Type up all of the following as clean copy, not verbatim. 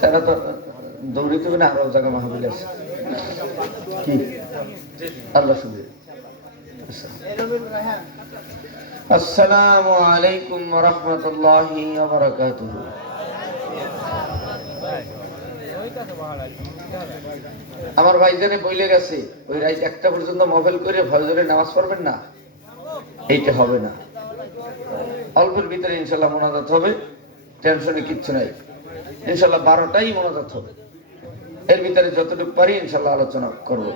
তারা তো দৌড়িতে না, আরো জায়গা মাহবিল আছে কি আল্লাহ শুভে। আসসালামু আলাইকুম ওয়া রাহমাতুল্লাহি ওয়া বারাকাতুহু। আমার ভাইজানে বইলে গেছে ওই রাত 1টা পর্যন্ত মোবাইল করে ফজরে নামাজ পড়বেন না, এইটা হবে না। অল্পের ভিতরে ইনশাআল্লাহ মোনাজাত হবে, টেনশনে কিচ্ছু নাই। ইনশাআল্লাহ 12টাই মোনাজাত হবে, এর ভিতরে যতটুকু পারি ইনশাআল্লাহ আলোচনা করব।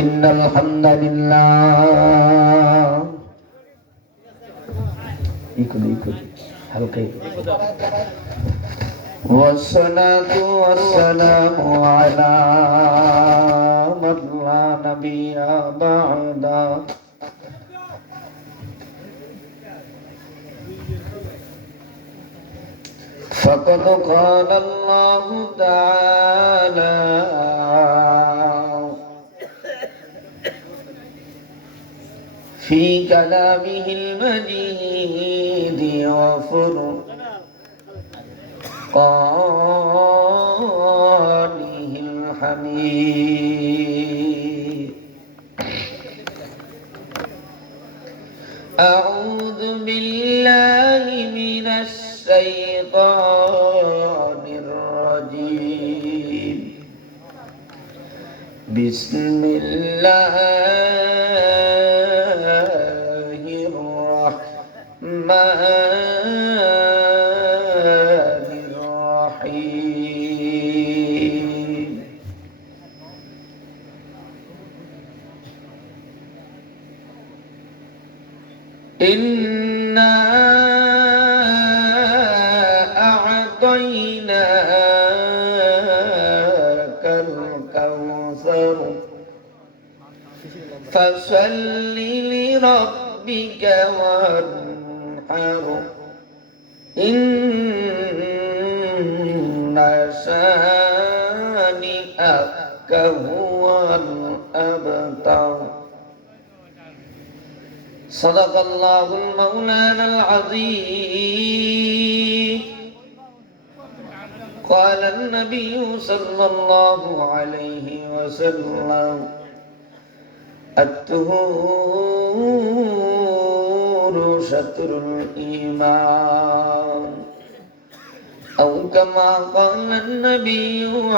ইন্নাল হামদুলিল্লাহ হালকা ওয়াসসালাতু ওয়াসসালামু আলা মান লা নাবিয়্যা বা'দা فقد قال الله تعالى في كلامه المجيد وفرقانه الحميد. أعوذ بالله من الشيطان الرجيم. بسم الله الرحمن الرحيم. إنا أعطيناك الكوثر فصل لربك وانحر إن شانئك هو الأبتر. صدق الله المولانا العظيم. قال النبي صلى الله عليه وسلم الطهور شطر الإيمان، أو كما قال النبي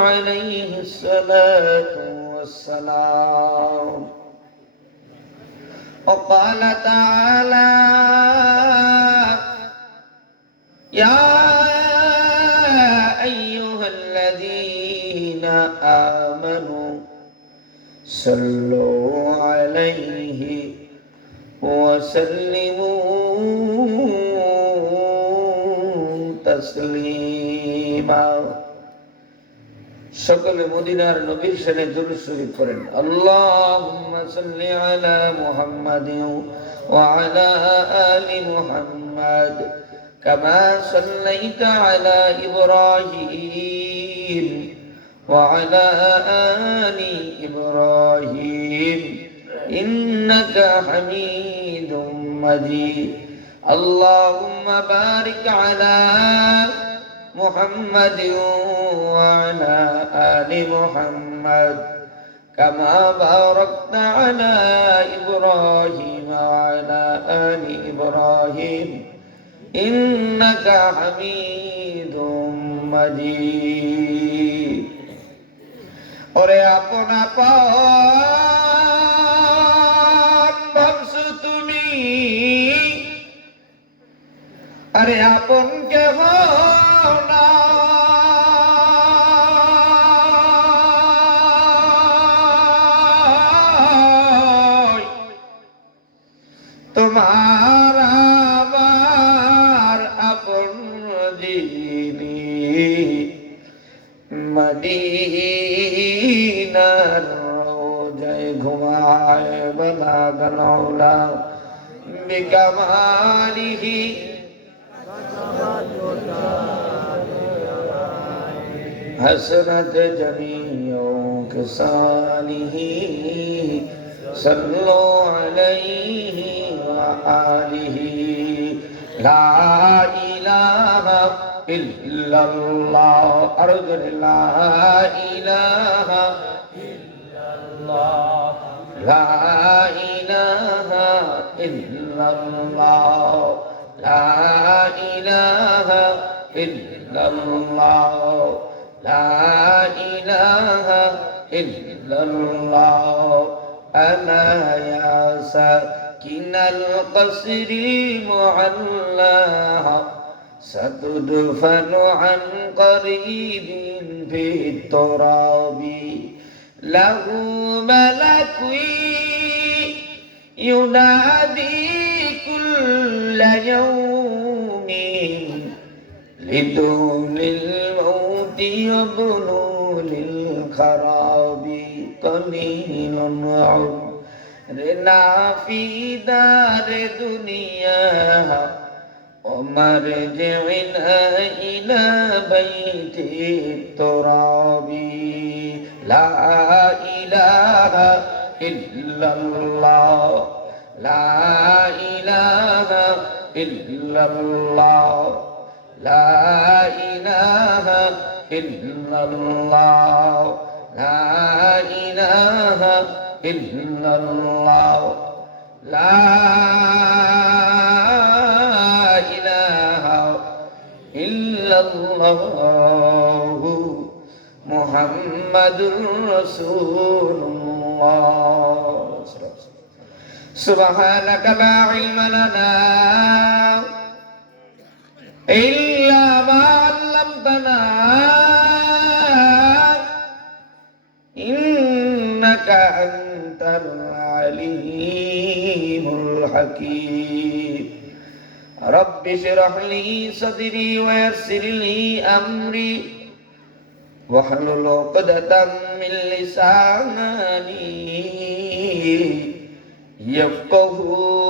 عليه الصلاة والسلام. وقال تعالى يا أيها الذين آمنوا صلوا عليه وسلموا تسليما. সকলে মদিনার নবীর শানে দুরূদ শরীফ পড়েন। আল্লাহুম্মা সাল্লি আলা মুহাম্মাদিন ওয়া আলা আলি মুহাম্মাদ কামা সাল্লাইতা আলা ইব্রাহিম ওয়া আলা আলি ইব্রাহিম ইন্নাকা হামিদুম মাজিদ। আল্লাহুম্মা বারিক আলা محمد وعلى آل محمد كما باركت على إبراهيم وعلى آل إبراهيم إنك حميد مجيد. ওরে আপন আপন ভাবছো তুমি, আরে আপন কেহ না, তোমার আমার আপন যিনি মদিনার রোজায় ঘুমায় বালাগাল উলা বিকামালিহি حسنت جميع خصاله صلوا عليه وآله لا إله ইল্লাল্লাহ আরো জোরে লা ইলাহা ইল্লাল্লাহ লা ইলাহা ইল্লাল্লাহ লা ইলাহা ইল্লাল্লাহ লা ইলাহা ইল্লাল্লাহ আলা ইয়া সাকিনাল কসরি মুআল্লাহ ستدفن عن قريب في التراب له ملك ينادي كل يوم لدون الموت يبنون الخراب قليل عمرنا في دار دنيا ومرجعنا إلى بيت التراب لا إله إلا الله لا إله إلا الله لا إله إلا الله لا إله إلا الله لا الله محمد رسول الله سبحانك لا علم لنا إلا ما علمتنا إنك أنت العليم الحكيم رب اشرح لي صدري ويسر لي أمري واحلل عقدة من لساني يفقهوا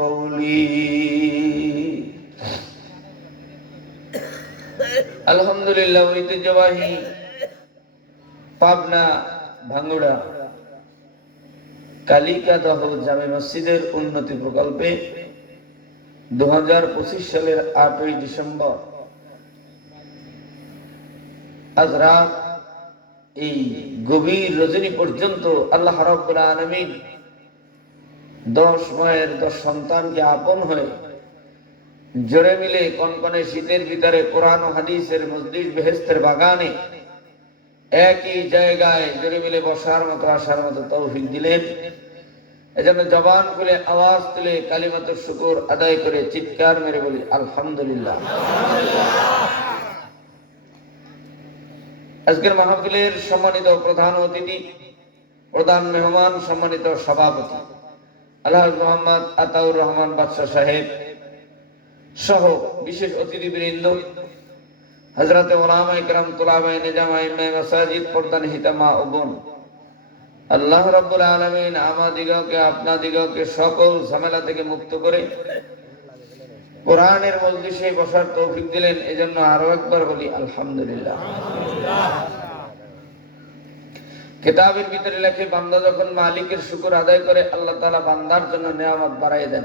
قولي الحمد لله ঐতিহ্যবাহী পাবনা ভাঙ্গুড়া কালিকাদহ জামে মসজিদের উন্নতি প্রকল্পে 2025 সালের 8ই ডিসেম্বর আজ রাত এই গভীর রজনী পর্যন্ত আল্লাহ রাব্বুল আলামিন 10 মায়ের 10 সন্তানকে আপন হয়ে জোরে মিলে কনকনে শীতের ভিতরে কোরআন ও হাদিসের মজলিস বেহেশতের বাগানে একই জায়গায় জোরে মিলে বসার মতো আসার মতো তৌফিক দিলেন। এজন্য জবান খুলে আওয়াজ তুলে কালিমাতুর শুকর আদায় করে চিৎকার মেরে বলি আলহামদুলিল্লাহ। আজকের মাহফিলের সম্মানিত প্রধান অতিথি, প্রধান মেহমান, সম্মানিত সভাপতি আলহাজ মোহাম্মদ আতাউর রহমান বাদশা সাহেব সহ বিশেষ অতিথিবৃন্দ, হযরতে উলামায়ে কেরাম, তুলাবায়ে নিজাম, আইম্মায়ে মাসাজিদ, পর্দানিহিতা মা ও বোন, আল্লাহ রাব্বুল আলামিন আমাদিগকে আপনাদিগকে সকল ঝামেলা থেকে মুক্ত করে কোরআনের মজলিসে বসার তৌফিক দিলেন। এজন্য আরো একবার বলি আলহামদুলিল্লাহ। কিতাবের ভিতরে লেখে বান্দা যখন মালিকের শুকর আদায় করে আল্লাহ তাআলা বান্দার জন্য নিয়ামত বাড়ায় দেন।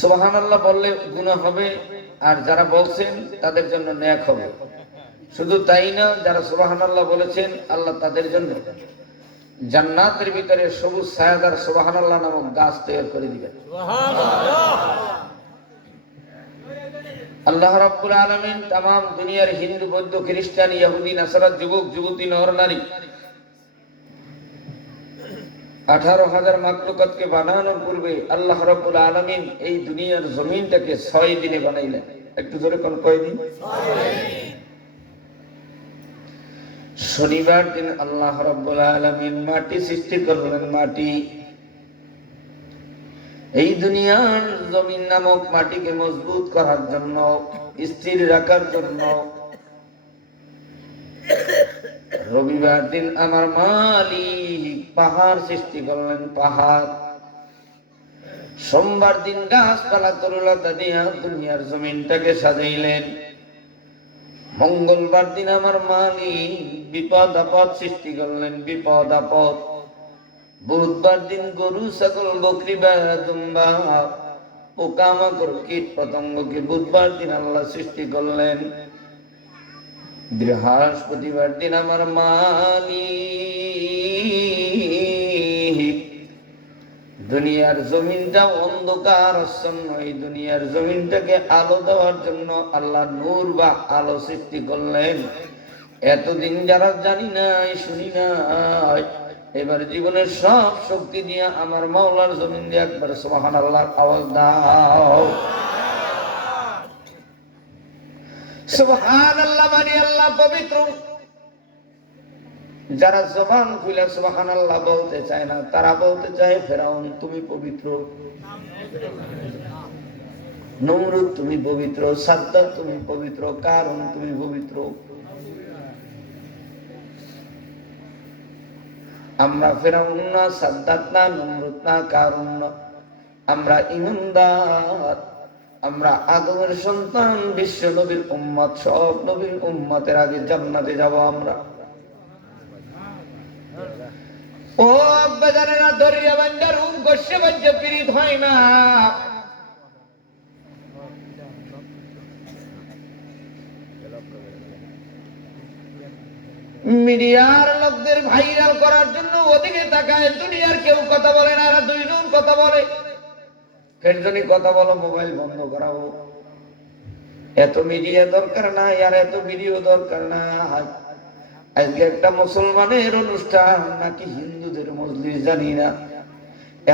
সুবহানাল্লাহ বললে গুনাহ হবে, আর যারা বলছেন তাদের জন্য নেক হবে। শুধু তাই না, যারা সুবহানাল্লাহ বলেছেন আল্লাহ তাদের জন্য জান্নাতের ভিতরে সবুজ ছায়াদার সুবহানাল্লাহ নামক গাছ তৈরি করে দিবেন। আল্লাহ রাব্বুল আলামিন तमाम দুনিয়ার হিন্দু, বৌদ্ধ, খ্রিস্টান, ইহুদি, নাসারা, যুবক যুবতী, নর নারী 18,000 মাখলুকাতকে বানানোর পূর্বে আল্লাহ রাব্বুল আলামিন এই দুনিয়ার জমিনটাকে 6 দিনে বানাইলেন। একটু জোরে কোন কয়দিন? 6 দিন। শনিবার দিন আল্লাহ রাব্বুল আলামিন মাটি সৃষ্টি করলেন। মাটি, এই দুনিয়ার জমিন নামক মাটিকে মজবুত করার জন্য, স্থির রাখার জন্য। রবিবার দিন আমার মালিক পাহাড় সৃষ্টি করলেন, পাহাড়। সোমবার দিন গাছপালা তরুলতা দিয়া দুনিয়ার জমিনটাকে সাজাইলেন। মঙ্গলবার দিন আমার মালিক বিপদ আপদ সৃষ্টি করলেন, বিপদ আপদ। বুধবার দিন গরু, ছাগল, বকরি, ভেড়া, দুম্বা পোকামাকড় কীট পতঙ্গকে বুধবার দিন আল্লাহ সৃষ্টি করলেন, বৃহস্পতিবার দিন আমার মালিক দুনিয়ার জমিনটা অন্ধকার আচ্ছন্ন, এই দুনিয়ার জমিনটাকে আলো দেওয়ার জন্য আল্লাহ নূর বা আলো সৃষ্টি করলেন। এতদিন যারা জানি নাই শুনি নাই, এবার জীবনের সব শক্তি দিয়ে আমার মাওলার জমিন দিয়ে একবার সুবহানাল্লাহর আওয়াজ দাও। সুবহানাল্লাহ মানে আল্লাহ পবিত্র। যারা জবান খুলে সুবহানাল্লাহ বলতে চায় না, তারা বলতে চায় ফেরাউন তুমি পবিত্র, নমরুদ তুমি পবিত্র, সাদ্দাত তুমি পবিত্র, কারুন তুমি পবিত্র। আমরা ফেরাউন না, সাদ্দাত না, নমরুদ না, কারুন না, আমরা ঈমানদার, আমরা আদমের সন্তান, বিশ্ব নবীর উম্মত, সব নবীর উম্মতের আগে জান্নাতে যাব আমরা। ও আব্বাজানেরা, দরিয়া বাঞ্জা রূপ গোস্বে বাঞ্জা পীড়িত হয় না। মিডিয়ার লোকদের ভাইরাল করার জন্য ওদিকে তাকায়, দুনিয়ার কেউ কথা বলে না, এরা দুইজন কথা বলে। ফের যদি কথা বলো মোবাইল বন্ধ করাবো। এত মিডিয়া দরকার না, আর এত ভিডিও দরকার না। আজকে একটা মুসলমানের অনুষ্ঠান নাকি হিন্দুদের মজলিস জানি না,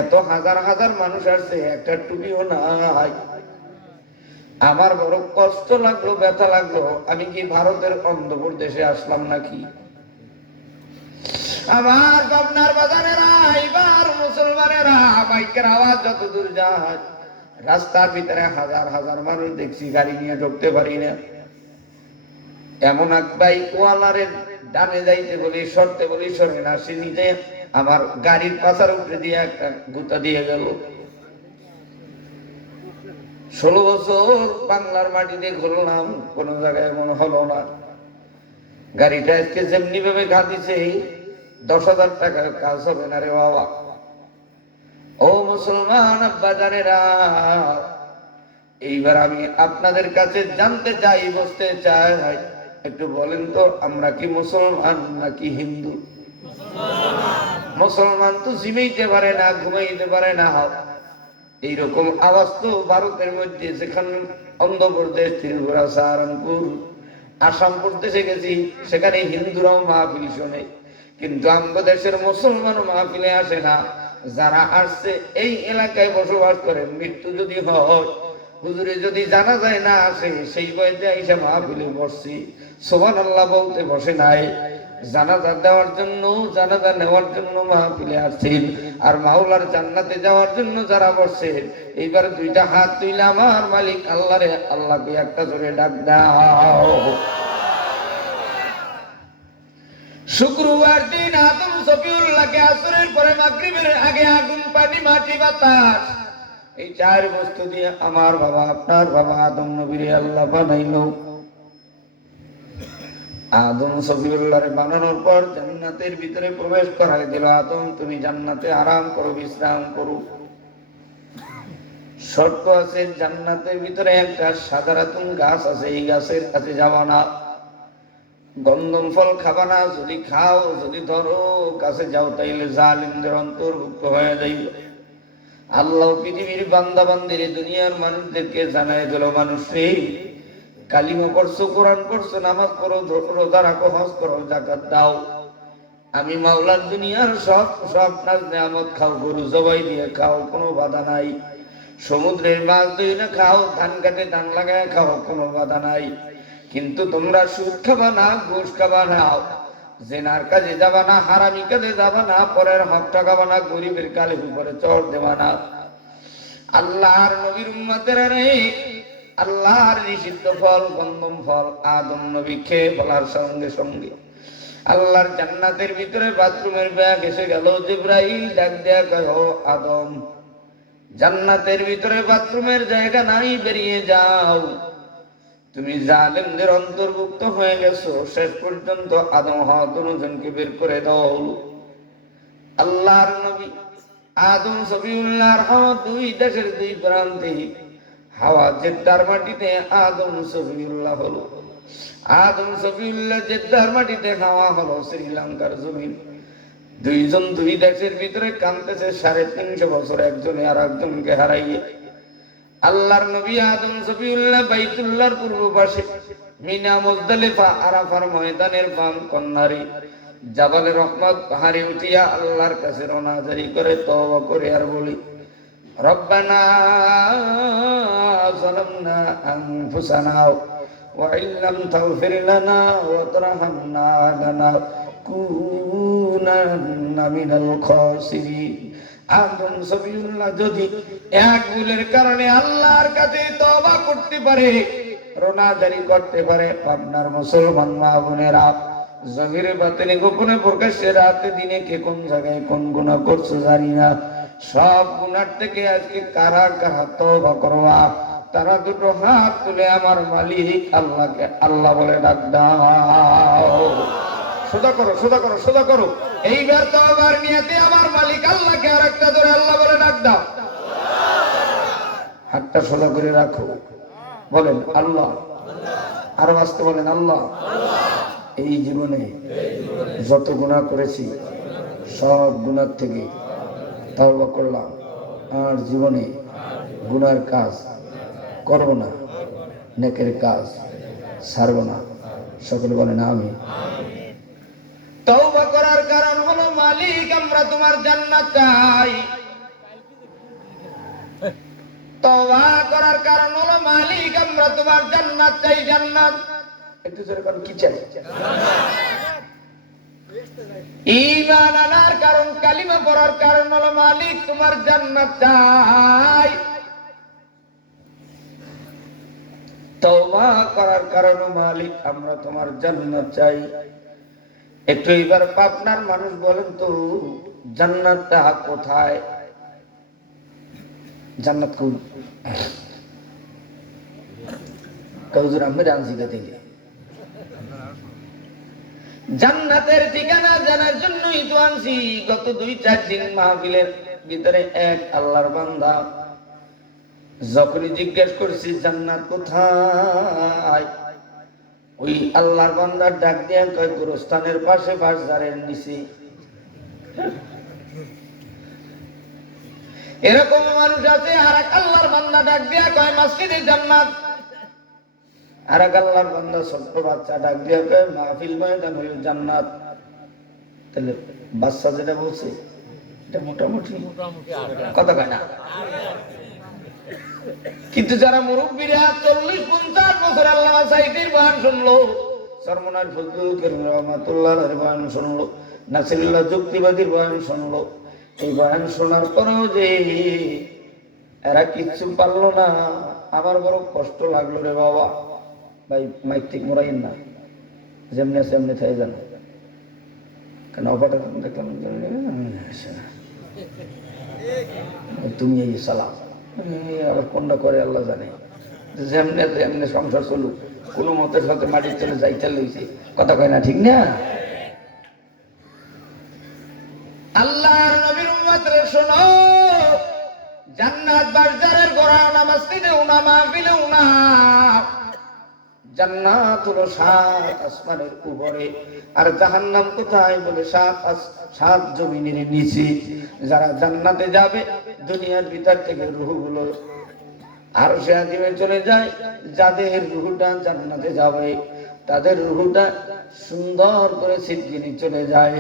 এত হাজার হাজার মানুষ আসছে, একটা টুপিও নাই। আমার বড় কষ্ট লাগলো, ব্যথা লাগলো। আমি কি ভারতের অন্ধ্রপ্রদেশে আসলাম নাকি? আমার পাবনার বাজারেরা, এবার মুসলমানেরা মাইকের আওয়াজ যত দূর যায়, রাস্তার ভিতরে হাজার হাজার মানুষ দেখছি, গাড়ি নিয়ে ঢুকতে পারি না। এমন এক বাইক ওয়ালারের ডানে যাইতে বলি, সরতে বলি, সরে না, সে নিজে আমার গাড়ির পাশার উপরে দিয়ে একটা গুতা দিয়ে গেল। 16 বছর বাংলার মাটিতে ঘুরলাম, কোন জায়গায় এমন হলো না। গাড়িটা আজকে যেমনি ভাবে ঘাতিছে, 10,000 টাকার কাজ হবে না রে বাবা। ও মুসলমান আব্বাজানেরা, এইবার আমি আপনাদের কাছে জানতে চাই, বুঝতে চাই, একটু বলেন তো, আমরা কি মুসলমান নাকি হিন্দু? মুসলমান তো জিমাইতে পারে না, ঘুমাইতে পারে না। এইরকম আওয়াজ তো ভারতের মধ্যে, যেখানে অন্ধ্রপ্রদেশ, ত্রিপুরা, সাহারানপুর, আসাম প্রদেশে গেছি, সেখানে হিন্দুরাও মাহফিল শোনে, কিন্তু আমাদের দেশের মুসলমান মাহফিলে আসে না। যারা আসছে এই এলাকায় বসবাস করে, মৃত্যু যদি হয়, হুজুরে যদি জানা যায় না আসে, সেই বয়সে আইসা মাহফিলে বসছি, সুবহানাল্লাহ বলতে বসে নাই। জানাজা দেওয়ার জন্য, জানাজা নেওয়ার জন্য মাহফিলে আসছেন, আর মাওলার জান্নাতে যাওয়ার জন্য যারা বসছে, এইবার দুইটা হাত তুইলে আমার মালিক আল্লাহ রে, আল্লাহকে একটা জোরে ডাক দাও। শুক্রবার দিন আদম সফিউল্লাহকে আসরের পরে মাগরিবের আগে আগুন, পানি, মাটি, বাতাস, এই 4 বস্তু দিয়ে আমার বাবা, আপনার বাবা আদম নবীরে আল্লাহ বানাইলো। আদম সফিউল্লাহরে বানানোর পর জান্নাতের ভিতরে প্রবেশ করাই দিল। আদম তুমি জান্নাতে আরাম করো, বিশ্রাম করো। শর্ত আছে, জান্নাতের ভিতরে একটা সাধারাতুন গাছ আছে, এই গাছের কাছে যাবা না, গন্ধম ফল খাবা না। যদি খাও, যদি ধরো কাছে যাও, তাইলে জালিমদের অন্তর্ভুক্ত হয়ে যাইবে। আল্লাহ পৃথিবীর বান্দা বান্দির, দুনিয়ার মানুষদেরকে জানাই দিল, মানুষে কালিমা পড়ছো, কোরআন পড়ছো, নামাজ পড়ো, রোজা রাখো, হজ করো, যাকাত দাও, আমি মাওলার দুনিয়ার সব সব নাজ নিয়ামত খাও, গরু জবাই দিয়ে খাও, কোনো বাধা নাই। সমুদ্রের মাছ ধরে খাও, ধান কাটে ধান লাগায় খাও, কোনো বাধা নাই। কিন্তু তোমরা সুদ খাবা না, ঘুষ খাবা না, জেনার কাজে যাবা না, হারামি কাজে যাবা না, পরের হক টাকাবা না, গরিবের কালের উপরে চড় দেবা না। আল্লাহর নবীর উম্মতেরা রে, আল্লাহর নিষিদ্ধ ফল, গন্ধম ফল আদম নবী খেয়ে বলার সঙ্গে সঙ্গে আল্লাহর জান্নাতের ভিতরে বাথরুমের ব্যাগ এসে গেল। জিবরাইল ডাক দেয়া কয়, ও আদম, জান্নাতের ভিতরে বাথরুমের জায়গা নাই, বেরিয়ে যাও, তুমি জালেমদের অন্তর্ভুক্ত হয়ে গেছো। শেষ পর্যন্ত আদম হওয়া দুজনকে বের করে দাও। আল্লাহর নবী আদম সফিউল্লাহর হাওয়া দুই দেশের দুই প্রান্তে, হাওয়া জেদ্দার মাটিতে আদম সফিউল্লাহ হলো, আদম সফিউল্লাহ জেদ্দার মাটিতে, হাওয়া হলো শ্রীলঙ্কার জমিন। দুইজন দুই দেশের ভিতরে কাঁদতেছে 350 বছর একজনে আর একজনকে হারাইয়ে। আল্লাহর নবী আদম সফিউল্লাহ বাইতুল্লাহর পূর্ব পাশে মিনা মুজদালিফা আরাফার ময়দানের বাম কন্যারে জাবালে রহমত পাহাড়ে উঠিয়া আল্লাহর কাছে রোনাজারি করে তওবা করে আর বলি, রব্বানা যালামনা আনফুসানা ওয়া ইল্লাম তাগফির লানা ওয়া তারহামনা লানাকুনান্না মিনাল খাসিরিন। আদম সফিউল্লাহ যদি এক ভুলের কারণে আল্লাহর কাছে তওবা করতে পারে, রোনাজারি করতে পারে, আপনার মুসলমান মা বোনেরা জমিরে বাতিনে গোপনে প্রকাশ্যে রাতে দিনে কে কোন জায়গায় কোন গুনাহ করছো জানি না, সব গুনাহ থেকে আজকে কারা কারা তওবা করবা, তারা দুটো হাত তুলে আমার মালিক আল্লাহকে আল্লাহ বলে ডাক দাও। সোজা করো, সোজা করো, সোজা করো। এইবার তওবার নিয়তে আমার মালিক আল্লাহকে আরেকটা ধরে আল্লাহ বলে ডাক দাও। হাতটা সোজা করে রাখো, বলেন আল্লাহ। আরো আসতে বলেন আল্লাহ। এই জীবনে যত গুনাহ করেছি সব গুনাহ থেকে তওবা করলাম, আর জীবনে গুনার কাজ করব না, নেকের কাজ ছাড়ব না। সকলে বলেন আমিন। তওবা করার কারণ হলো মালিক আমরা তোমার জান্নাত চাই। তওবা করার কারণ হলো মালিক আমরা তোমার জান্নাত চাই। জান্নাত একটু জোরে বলেন, কি চাই? ঈমান আনার কারণ, কালিমা পড়ার কারণ হলো মালিক তোমার জান্নাত চাই। তওবা করার কারণ মালিক আমরা তোমার জান্নাত চাই। একটু এবার পাবনার মানুষ বলেন তো জান্নাতটা কোথায়? জান্নাত কোন? কৌজুর আহমেদ আনজিদা থেকে জান্নাতের ঠিকানা জানার জন্যই তো আনছি। গত 2-4 দিন মাহফিলের ভিতরে এক আল্লাহর বান্দা যখনই জিজ্ঞেস করছি জান্নাত কোথায়, ওই আল্লাহর বান্দার ডাক দিয়া কয় গোরস্থানের পাশে বাজারের নিচে। এরকম মানুষ আছে। আর এক আল্লাহর বান্দা ডাক দিয়া কয় মসজিদে জান্নাত। আর এক আল্লাহর বান্দা ছোট্ট বাচ্চা ডাক দিয়া কয় মাহফিল ময়দান হইল জান্নাত। তাহলে বাচ্চা যেটা বলছে এটা মোটামুটি কথা কয় না। কিন্তু যারা মুরব্বীরা 40-50 বছর আল্লামা সাইদির বয়ান শুনলো, সরমনার ফজলুল করিম রহমাতুল্লাহর বয়ান শুনলো, নাসিরুল্লাহ যুক্তিবাদীর বয়ান শুনলো, এই বয়ান শোনার পরও যে এরা কিচ্ছু পারলো না, আমার বড় কষ্ট লাগলো রে বাবা। ভাই মাইক ঠিক মোরাইন না, যেমনি আছে এমনি থেকে জানো, কেন অপাটা দেখলাম তুমি এই সালাম আবার কোনটা করে আল্লাহ জানে। যেমনি এমনি সংসার চলুক, কোনো মতের সাথে মাটির চলে যাইতে লইছে, কথা কয় না, ঠিক না? আল্লাহর নবীর উম্মতরে শোনো, জান্নাত বাজারের গোড়া না, মসজিদে উনা, মাহফিলে উনা। জান্নাত হলো 7 আসমানের উপরে, আর জাহান্নাম কোথায় বলে 7 জমিনের নিচে। যারা জান্নাতে যাবে দুনিয়ার ভিতর থেকে রূহগুলো আরশে আজিমে চলে যায়। যাদের রূহটা জান্নাতে যাবে তাদের রূহটা সুন্দর করে সিদ্দিনে চলে যায়,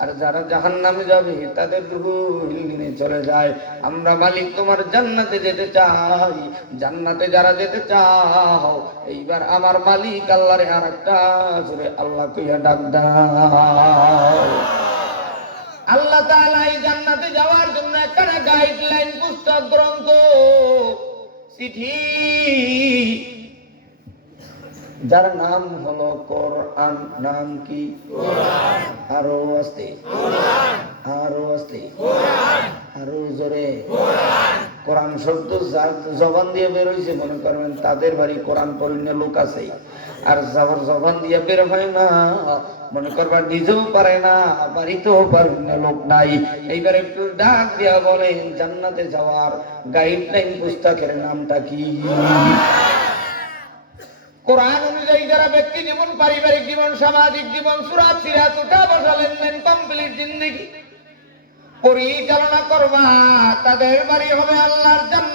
আর যারা জাহান্নামে যাবে তাদের রূহ হিলদিনে চলে যায়। আমরা মালিক তোমার জান্নাতে যেতে চাই। জান্নাতে যারা যেতে চাও, এইবার আমার মালিক আল্লাহরে আরেকটা জোরে আল্লাহ কইয়া ডাক দাও। আল্লাহ তাআলা এই জান্নাতে যাওয়ার জন্য একটা গাইডলাইন, পুস্তক, গ্রন্থ, চিঠি, যার নাম হলো কোরআন। নাম কি? কোরআন। আরো আস্তে, কোরআন। আরো আস্তে, কোরআন। আরো জোরে, কোরআন। কোরআন শব্দ যার জবান দিয়ে বের হয়েছে মনে করবেন তাদের বাড়ি কোরআন পড়িনে লোক আছে, আর যাবার জবান দিয়ে বের হয় না মনে করবা নিজেও পারে না বাড়িতেও পারবেন না, লোক নাই। এইবার একটু ডাক দিয়া বলেন জান্নাতে যাওয়ার গাইডলাইন পুস্তকের নামটা কি? কোরআন অনুযায়ী যারা ব্যক্তি জীবন, পারিবারিক জীবন, সামাজিক জীবন, সুরাত সিরাত উঠা বসা লেনদেন কমপ্লিট জিন্দেগি পরিচালনা করবা, তাদের বাড়ি হবে আল্লাহর জান্নাত।